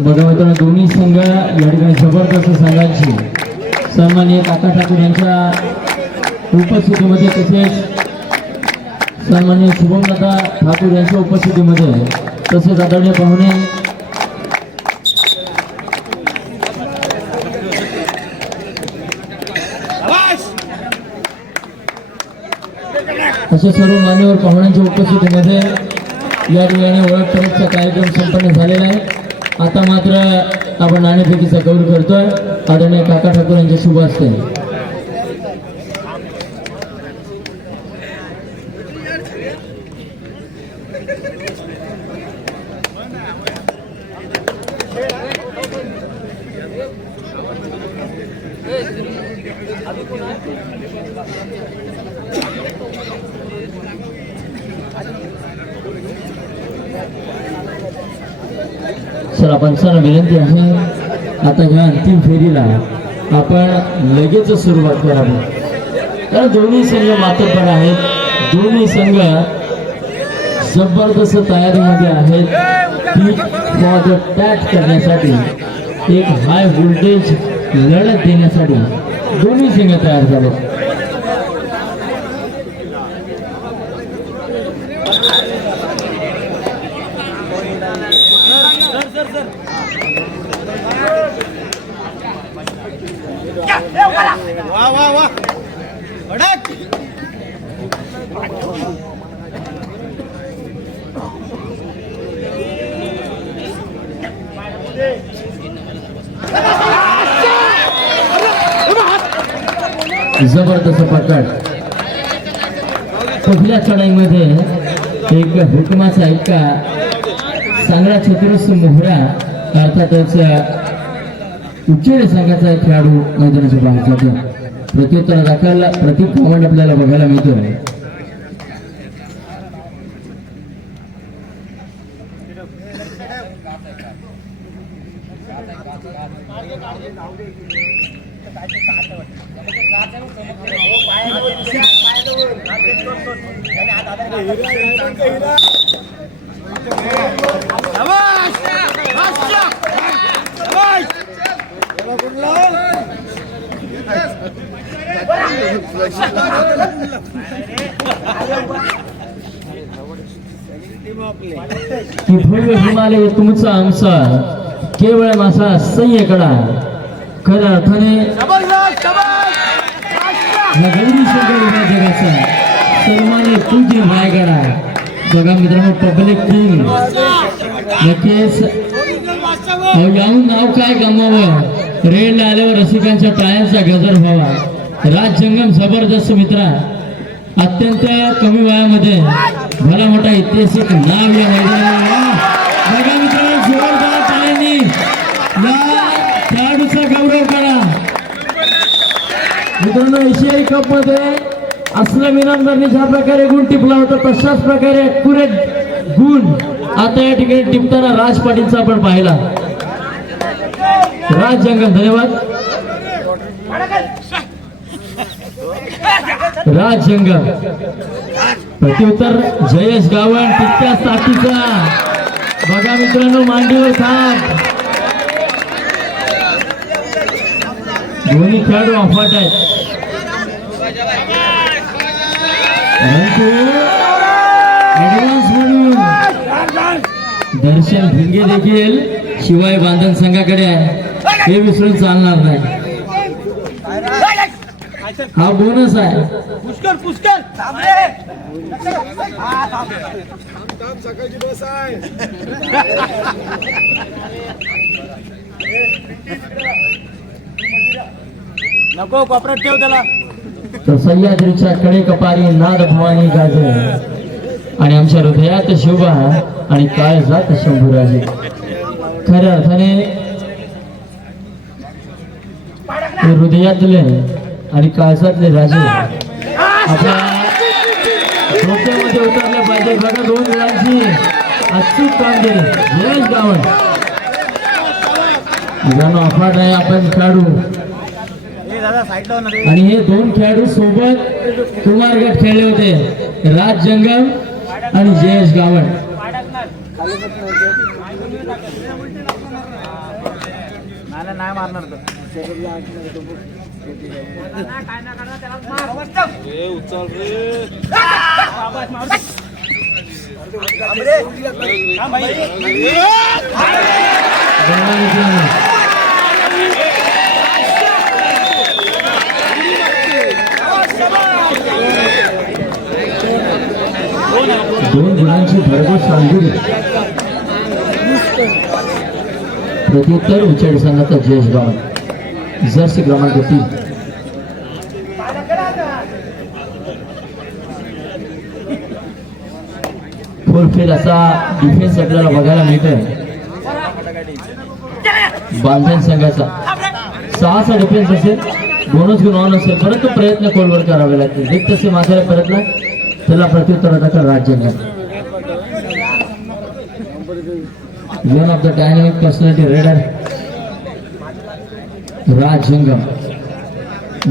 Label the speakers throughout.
Speaker 1: बघा मित्रांनो दोन्ही संघ या ठिकाणी जबरदस्त संघांची सन्माननीय काका ठाकूर यांच्या उपस्थितीमध्ये तसेच सन्मान्य शुभमलता ठाकूर यांच्या उपस्थितीमध्ये तसेच आदरणीय पाहुणे तसेच सर्व मान्यवर पाहुण्यांच्या उपस्थितीमध्ये या ठिकाणी ओळख परीक्षा कार्यक्रम संपन्न झालेला आहे. आता मात्र आपण नाणेफेकीचा गौर करतोय. आदरणीय काका ठाकूर यांच्या शुभ असते सर आपण सर विनंती आहे आता ह्या अंतिम आपण लगेच सुरुवात करावी. कारण दोन्ही संघ मातब्बर आहेत. दोन्ही संघ जबरदस्त तयारीमध्ये आहेत. पीक फॉर द करण्यासाठी एक हाय व्होल्टेज लढत देण्यासाठी दोन्ही संघ तयार झाले.
Speaker 2: वा वा वा. कडक
Speaker 1: जबरदस्त पकड. पहिल्या चढाईमध्ये एक हुकमाचा ऐका चांगला चतुरस्र मोहरा अर्थातच उच्चेर संघाचा खेळाडू मैदानाच्या बाहेर जातो. प्रत्युत्तर दाखल प्रतीक कमांड आपल्याला बघायला मिळतोय
Speaker 2: शाबास
Speaker 1: की भव्य हिमालय तुमचा आमचा केवळ मासा सह्यकडा खऱ्या अर्थाने जगाचा सन्माने तुझी रायगडा. बघा मित्रांनो पब्लिक टीम नक्कीच. याहून नाव काय गमवावं रेडला आल्यावर रसिकांच्या टाळ्यांचा गजर व्हावा. राज जंगम जबरदस्त मित्रा. अत्यंत कमी वयामध्ये भला मोठा ऐतिहासिक नाव या बघा मित्रांनो जोरदार टाळ्यांनी या खेळाडूचा गौरव करा. मित्रांनो एशियाई कपमध्ये असलम इनामदारने ज्या प्रकारे गुण टिपला होता तशाच प्रकारे पुरे गुण आता या ठिकाणी टिपताना राज पाटीलचा आपण पाहिला. राज जंगल धन्यवाद. राज जंगम प्रत्युत्तर जयेश गावण तितक्या साठीचा बघा मित्रांनो मांडीवर साथ दोन्ही खेळाडू अफाट आहेत. परंतु ऍडव्हान्स म्हणून दर्शन भिंगे देखील शिवाय बांधन संघाकडे आहे. हे विसरून चालणार नाही. हा बोनस आहे.
Speaker 2: पुष्कर पुष्कर. नको कोपऱ्यात ठेव त्याला.
Speaker 1: तर सह्याद्रीच्या कडे कपारी नाद भवानी गाजे आणि आमच्या हृदयात शोभा आणि काळजात शंभूराजे. खऱ्या अर्थाने हृदयातले आणि काळजातले राजे. आपल्या डोक्यामध्ये उतरले पाहिजे. बघा दोन वेळांची अचूक कामगिरी. जयेश गावण मित्रांनो अफाट आहे आपण
Speaker 2: रे
Speaker 1: आणि हे दोन खेळाडू सोबत कुमार गट खेळले होते. राज जंगम आणि जयेश गावण
Speaker 2: नाही नाही मारणार तो
Speaker 1: दोन गुणांची भरघोस कामगिरी प्रत्युत्तर उचेड संघाचा जयेश गावण जर्सी क्रमांक तीन फुलफिल असा डिफेन्स आपल्याला बघायला मिळतोय. बांधण संघाचा सहाचा डिफेन्स असेल दोनच गुण ऑन असेल परंतु प्रयत्न खोलवर करावे लागतील. एक तसे मागायला परतला त्याला प्रत्युत्तर प्रत्युत्तराचा राज्यांना one of the dynamic personality raider Raj Jangam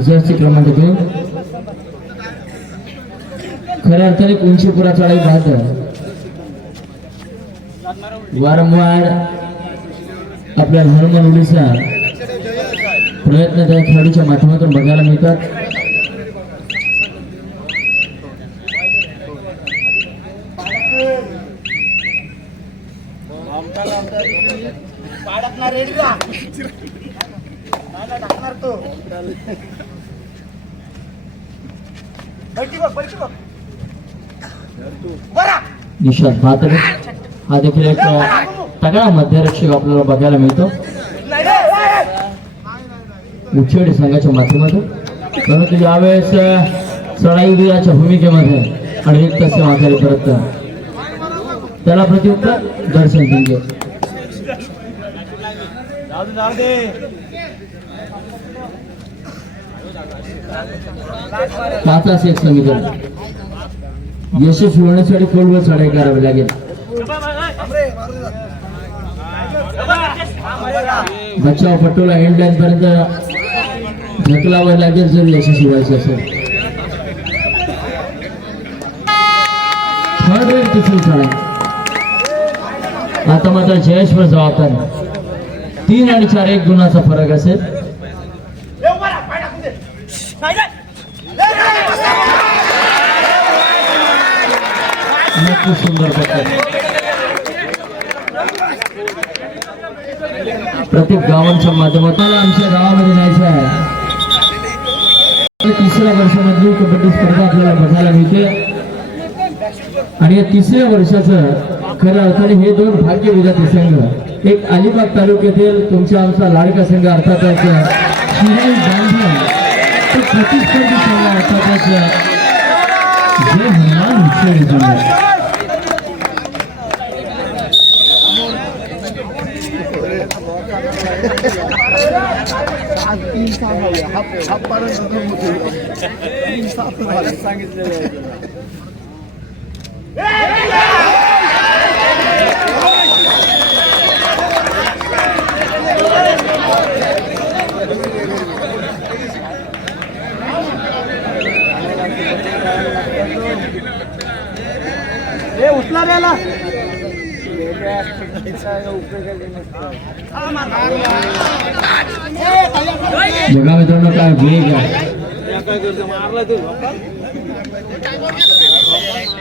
Speaker 1: jersey क्रमांक दोन. खऱ्या अर्थाने उंचीपुरा चढाई राहत वारंवार आपल्या हनुमान उडीचा प्रयत्न त्या खेळाडूच्या माध्यमातून बघायला मिळतात.
Speaker 2: पाडकणार रेडी
Speaker 1: हा देखील एक तगडा मध्यरक्षक आपल्याला बघायला मिळतो.
Speaker 2: नाही
Speaker 1: संघाच्या माध्यमातून परंतु यावेळेस अ, चढाईगिराच्या भूमिकेमध्ये आणि एक तसे माघारी परत त्याला प्रत्युत्तर दर्शन सिंगे पाच एक समीकरण यशस्वी होण्यासाठी खोलवर चढाई करावी लागेल. बचाव पटोला एंड लाईन पर्यंत ढकलावं लागेल जर यशस्वी व्हायचं असेल. थर्ड रेड तिसरी चढाई आता मात्र जयेशवर जबाबदार तीन आणि चार एक गुणाचा फरक असेल.
Speaker 2: ए,
Speaker 1: सुंदर पद्धत प्रत्येक गावांच्या माध्यमातून आमच्या गावामध्ये जायचं आहे. तिसऱ्या वर्षामधली कबड्डी स्पर्धा आपल्याला बघायला मिळते. आणि या तिसऱ्या वर्षाचं खऱ्या अर्थाने हे दोन भाग्य विधाते संघ. एक अलिबाग तालुक्यातील तुमच्या आमचा लाडका संघ अर्थातच शिराई बांधव तो प्रतिस्पर्धी संघ अर्थातच जय हनुमान शेळी संघ
Speaker 2: ए, उचला रे याला.
Speaker 1: बघा मित्रांनो काय वेग आहे.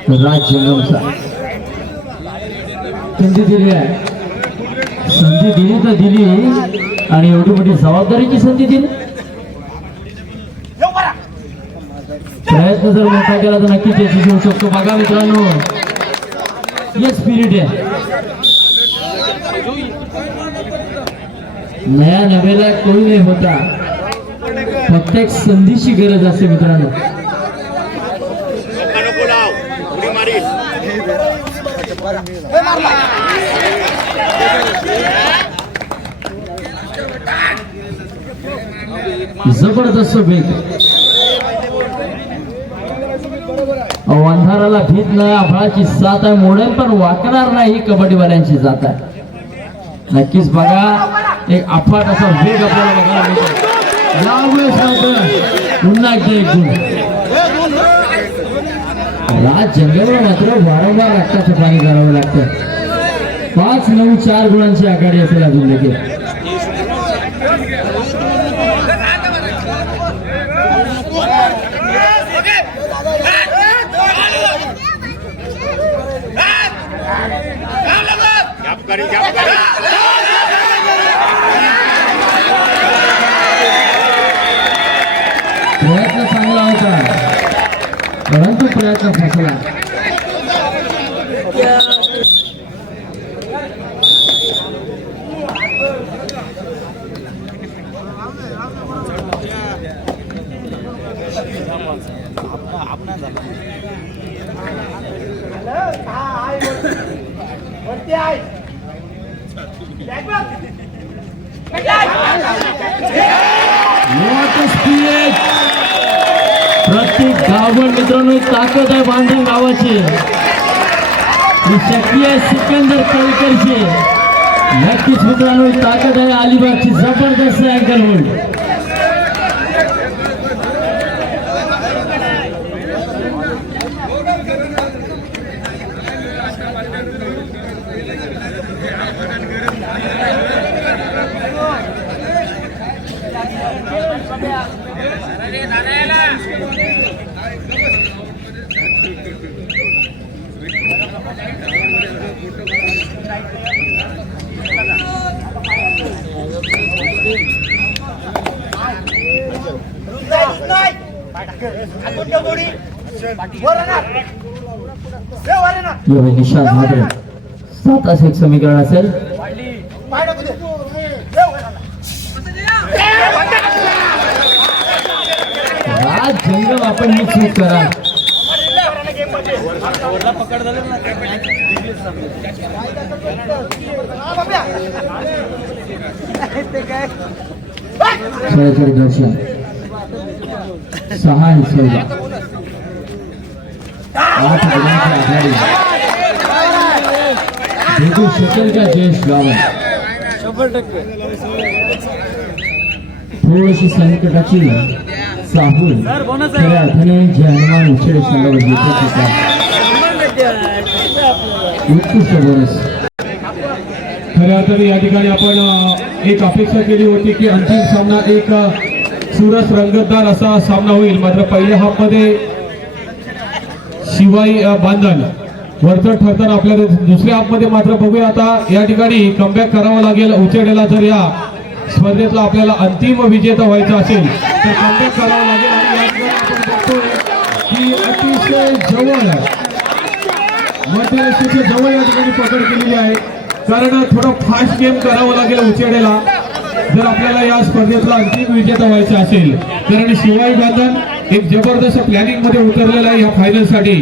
Speaker 1: राज जंगमचा संधी दिली आहे. संधी दिली तर दिली. आणि एवढी मोठी जबाबदारीची संधी दिली. प्रयत्न जर मोठा केला तर नक्कीच यशस्वी होऊ शकतो. बघा मित्रांनो. हे स्पिरिट आहे. नया नव्याला कोणी नाही होता फक्त एक संधीची गरज असते मित्रांनो. जबरदस्त भेट. अंधाराला भीत नाही आभाळाची साथ आहे मोडेल पण वाकणार नाही कबड्डीवाल्यांची जात आहे. नक्कीच बघा. एक अफाट असा वेग आपल्याला बघायला मिळतो. यावेळेस मात्र पुन्हा एकदा एक गुण. राज जंगलवर मात्र वारंवार रक्ताचं पाणी करावं लागतं. पाच नऊ चार गुणांची आघाडी असेल अजून देखील
Speaker 2: गॅप करी गॅप
Speaker 1: प्रयत्न चांगला होता. परंतु प्रयत्न फसला. प्रत्येक गावभर मित्रांनो एक ताकद आहे बांधण गावाची ही शक्ती आहे सिकंदर कळकरची नक्कीच मित्रांनो ही ताकद आहे अलिबागची जबरदस्त अँकल होल्ड
Speaker 2: ए, वर आणा.
Speaker 1: यावेळी एक समीकरण असेल. आज जंगम आपण ही चूक करा
Speaker 2: सहा आणा गेममध्ये. हा, बाब्या. ते काय
Speaker 1: सरासरी दर्शन सहा हिस्सा शकेल का जयेश गावण थोडीशी संकटाची साहूल खऱ्या अर्थाने जे हनुमान उछेड संघावर जिंकत होता उत्कृष्ट बोनस
Speaker 3: खऱ्या अर्थाने या ठिकाणी आपण एक अपेक्षा केली होती की अंतिम सामना एक सुरस रंगतदार असा सामना होईल. मात्र पहिल्या हाफमध्ये शिवाई बांधल. वरचं वरचढ ठरताना आपल्याला दुसऱ्या हाफमध्ये मात्र बघूया आता. या ठिकाणी कमबॅक करावं लागेल उचेडेला जर या स्पर्धेतला आपल्याला अंतिम विजेता व्हायचा असेल तर कमबॅक करावं लागेल. आणि या ठिकाणी की अतिशय जवळ मध्यरेषेच्या जवळ या ठिकाणी पकड केलेली आहे. कारण थोडं फास्ट गेम करावं लागेल उचेडेला. जर आपल्याला या स्पर्धेतला अंतिम विजेता व्हायचा असेल कारण शिवाई बांधन एक जबरदस्त प्लॅनिंगमध्ये उतरलेला आहे या फायनलसाठी.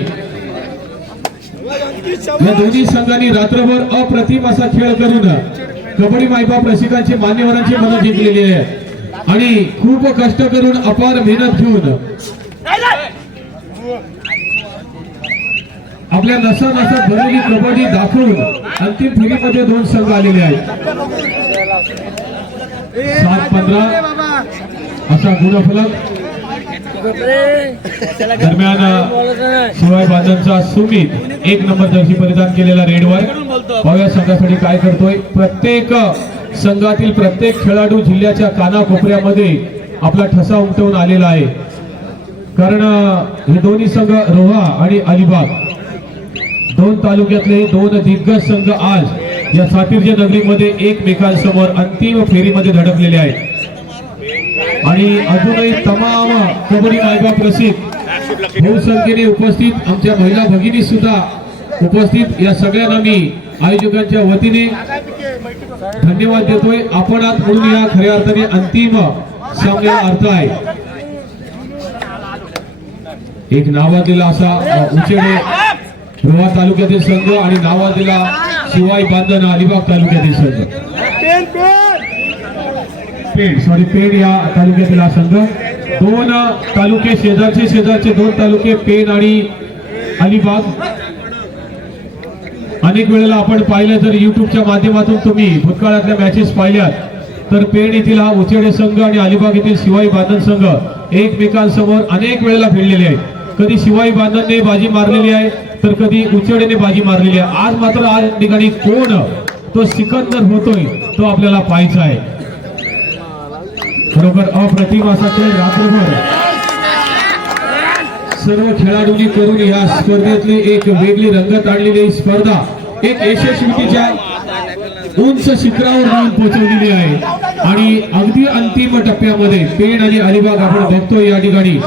Speaker 3: या दोन्ही संघांनी रात्रभर अप्रतिम असा खेळ करून कबड्डी मायबाप रसिकांची मान्यवरांची मदत जिंकलेली आहे. आणि खूप कष्ट करून अपार मेहनत घेऊन आपल्या नसा नसा भरलेली कबड्डी दाखवून अंतिम फेरीमध्ये दोन संघ आलेले आहेत. सात पंधरा असा गुणफलक. दरम्यान शिवाय बांधनचा सुमित एक नंबर जर्सी परिधान केलेला रेडवर पाहूया संघासाठी काय करतोय. प्रत्येक संघातील प्रत्येक खेळाडू जिल्ह्याच्या कानाकोपऱ्यामध्ये आपला ठसा उमटवून आलेला आहे. कारण हे दोन्ही संघ रोहा आणि अलिबाग. दोन तालुक्यातले दोन दिग्गज संघ आज या सातिर्जे नगरीमध्ये एकमेकांसमोर अंतिम फेरीमध्ये धडकलेले आहेत. आणि अजूनही तमाम कबड्डी मायबाप रसिक बहुसंख्येने उपस्थित आमच्या महिला भगिनी सुद्धा उपस्थित. या सगळ्यांना मी आयोजकांच्या वतीने धन्यवाद देतोय. आपण आज म्हणून या खऱ्या अर्थाने अंतिम सामन्याला अर्थ आहे. एक नावाजलेला असा उचेडे रोहा तालुक्यातील संघ आणि नावाजलेला शिवाय बांधना अलिबाग तालुक्यातील संघ. पेड सॉरी पेड या तालुक्यातील हा संघ. दोन तालुके शेजारचे शेजारचे दोन तालुके पेण आणि अलिबाग. अनेक वेळेला आपण पाहिलं जर युट्यूबच्या माध्यमातून तुम्ही भूतकाळातल्या मॅचेस पाहिल्यात. तर पेण येथील हा उचेडे संघ आणि अलिबाग येथील शिवाई बांधन संघ एकमेकांसमोर अनेक वेळेला भिडलेले आहेत. कधी शिवाई बांधणने बाजी मारलेली आहे तर कधी उचेडेने बाजी मारलेली आहे. आज मात्र आज ठिकाणी कोण तो सिकंदर होतोय तो आपल्याला पाहायचा आहे. बरोबर अप्रतिम असा खेळ रात्रभर सर्व खेळाडूंनी करून या स्पर्धेतली एक वेगळी रंगत आणलेली स्पर्धा एक यशस्वीतीच्या उंच शिखरावर जाऊन पोहोचवलेली आहे. आणि अगदी अंतिम टप्प्यामध्ये पेण आणि अलिबाग आपण बघतोय या ठिकाणी.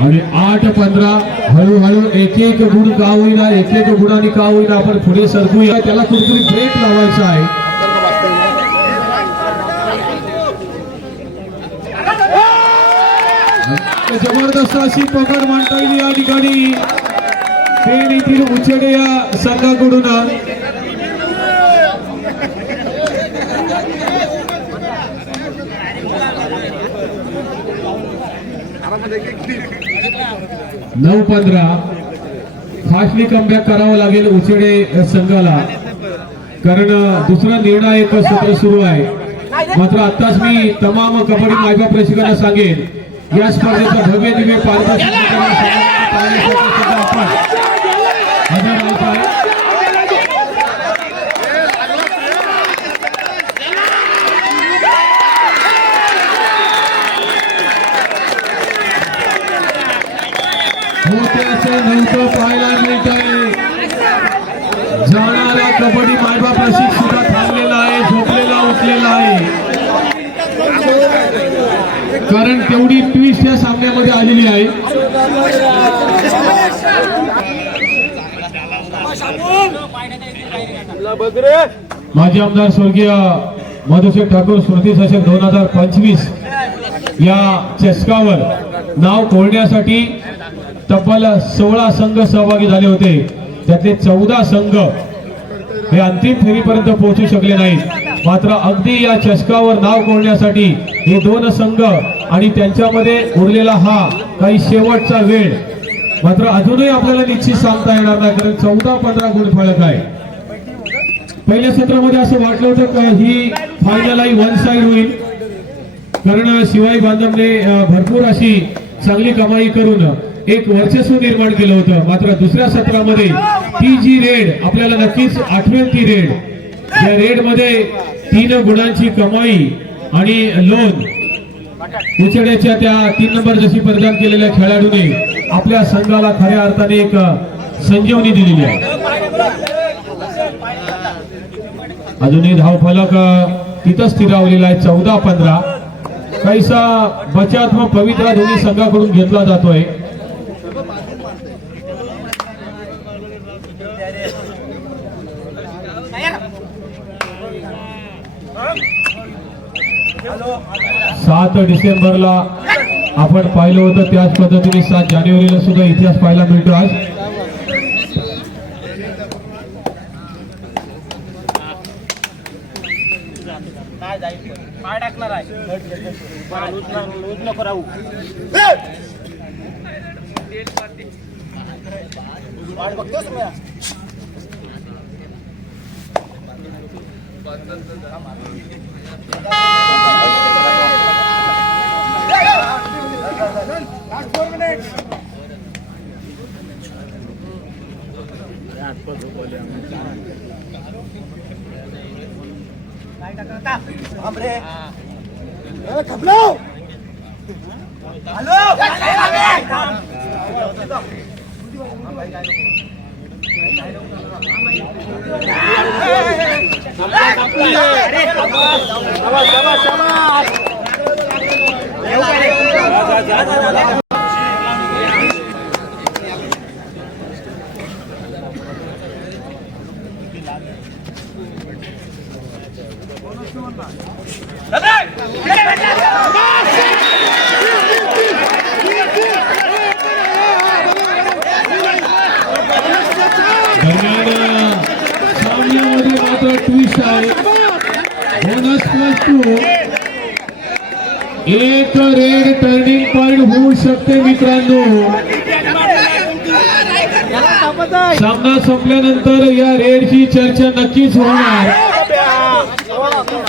Speaker 3: आणि आठ पंधरा हळूहळू एक एक गुण का होईना एक एक गुणाने का होईना आपण पुढे सरकूया. त्याला कुठेतरी ब्रेक लावायचा आहे. जबरदस्त अशी पकड मांडता येईल या ठिकाणी. पेण येथील उचेडे या संघाकडून. नऊ पंधरा. फास्टली कमबॅक करावं लागेल उचेडे संघाला. कारण दुसरा निर्णायक सत्र सुरू आहे. मात्र आताच मी तमाम कबड्डी मायबा प्रेक्षकांना सांगेन या स्पर्धेचा भव्य दिव्य पारदर्शक पाहण्यासाठी सुद्धा आपण हजर राहायचं आहे होते असे नव्हतं पाहायला मिळत आहे जाणारा कबड्डी मायबाप रसिक सुद्धा थांबलेला आहे झोपलेला उठलेला आहे कारण तेवढी ट्विस्ट या सामन्यामध्ये आलेली आहे. माजी आमदार स्वर्गीय मधुशेख ठाकूर स्मृती चषक दोन हजार पंचवीस या चषकावर नाव कोरण्यासाठी तब्बल सोळा संघ सहभागी झाले होते. त्यातले चौदा संघ हे अंतिम फेरीपर्यंत पोहोचू शकले नाहीत. मात्र अगदी या चषकावर नाव कोरण्यासाठी हे दोन संघ आणि त्यांच्यामध्ये उरलेला हा काही शेवटचा वेळ. मात्र अजूनही आपल्याला निश्चित सांगता येणार नाही कारण चौदा पंधरा गुण फरक आहे. पहिल्या सत्रामध्ये असं वाटलं होतं का ही फायनल आई वन साईड होईल. कारण शिवाई बांधवने भरपूर अशी चांगली कमाई करून एक वर्चस्व निर्माण केलं होतं. मात्र दुसऱ्या सत्रामध्ये ती जी रेड आपल्याला नक्कीच आठवेल ती रेड. या रेडमध्ये तीन गुणांची कमाई आणि लोन उचड्याच्या त्या तीन नंबर जशी परिधान केलेल्या खेळाडूने आपल्या संघाला खऱ्या अर्थाने एक संजीवनी दिलेली आहे. अजूनही धावफलक अ, तिथं स्थिरावलेला आहे चौदा पंधरा. काहीसा बचात्मक पवित्रा दोन्ही संघाकडून घेतला जातोय. सात डिसेंबरला आपण पाहिलं होतं त्याच पद्धतीने सात जानेवारीला सुद्धा इतिहास पाहायला मिळतो आज.
Speaker 2: काय जाईल पण. पाय टाकणार आहे लूज
Speaker 3: Bonas Pastor. एक रेड टर्निंग पॉइंट होऊ शकते मित्रांनो. सामना संपल्यानंतर या रेडची चर्चा नक्कीच होणार.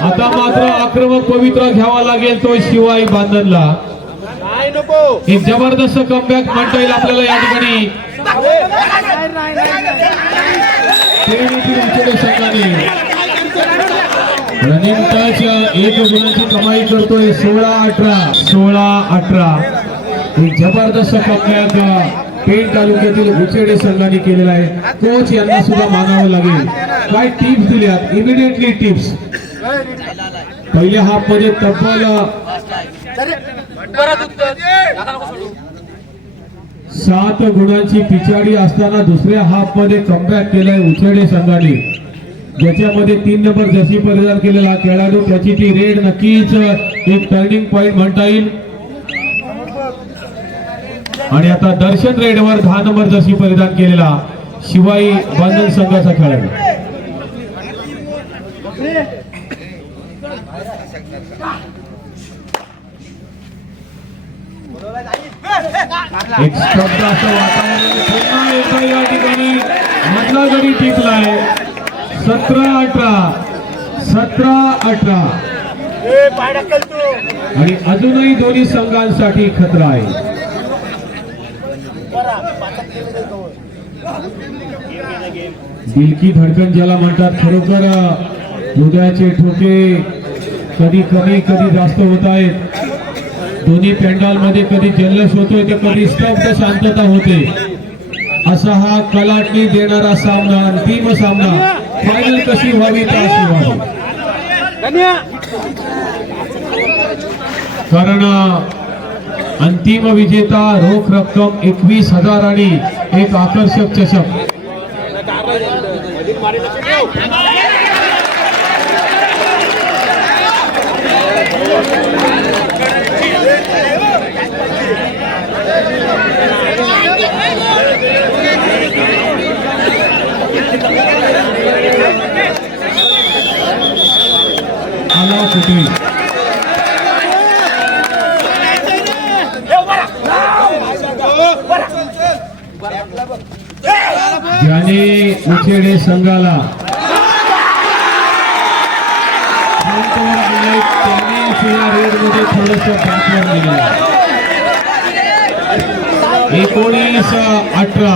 Speaker 3: आता मात्र आक्रमक पवित्रा घ्यावा लागेल तो शिवाई बांधनला. एक जबरदस्त कमबॅक म्हणता येईल आपल्याला या ठिकाणी श्रेणीतील उचेडे संघाने रनिंग एक गुणाची कमाई करतोय सोळा अठरा. सोळा अठरा. एक जबरदस्त कपड्यात पेण तालुक्यातील उचेडे संघाने केलेला आहे. कोच यांना सुद्धा मानावं लागेल. काय टिप्स दिल्यात? इमिडिएटली टिप्स पहिल्या हाफमध्ये तब्बल सात गुणांची पिछाडी असताना दुसऱ्या हाफमध्ये कमबॅक केलाय उचेडे संघाने. ज्याच्यामध्ये तीन नंबर जशी परिधान केलेला खेळाडू त्याची ती रेड नक्कीच एक टर्निंग पॉइंट म्हणता येईल. आणि आता दर्शन रेडवर दहा नंबर जशी परिधान केलेला शिवाई बांधन संघाचा खेळाडू. एक स्तब्ध असं वातावरण पुन्हा एकदा या ठिकाणी मधला जरी टिकलाय सतरा अठरा. सतरा अठरा. आणि अजूनही दोन्ही संघांसाठी खतरा आहे. दिलकी धडकन ज्याला म्हणतात खरोखर हृदयाचे ठोके कधी कमी कधी जास्त होत आहेत. दोन्ही पॅन्डॉलमध्ये कधी जल्लोष होतोय तर कधी स्तब्ध शांतता होते. असा हा कलाटणी देणारा सामना अंतिम सामना. फायनल कशी व्हावी अशी व्हावी कारण अंतिम विजेता रोख रक्कम एकवीस हजार आणि एक आकर्षक चषक. आला कुठे ज्याने उचेडे संघाला फ्रंटवर रेडमध्ये थोडंसं बॅकवर एकोणीस अठरा.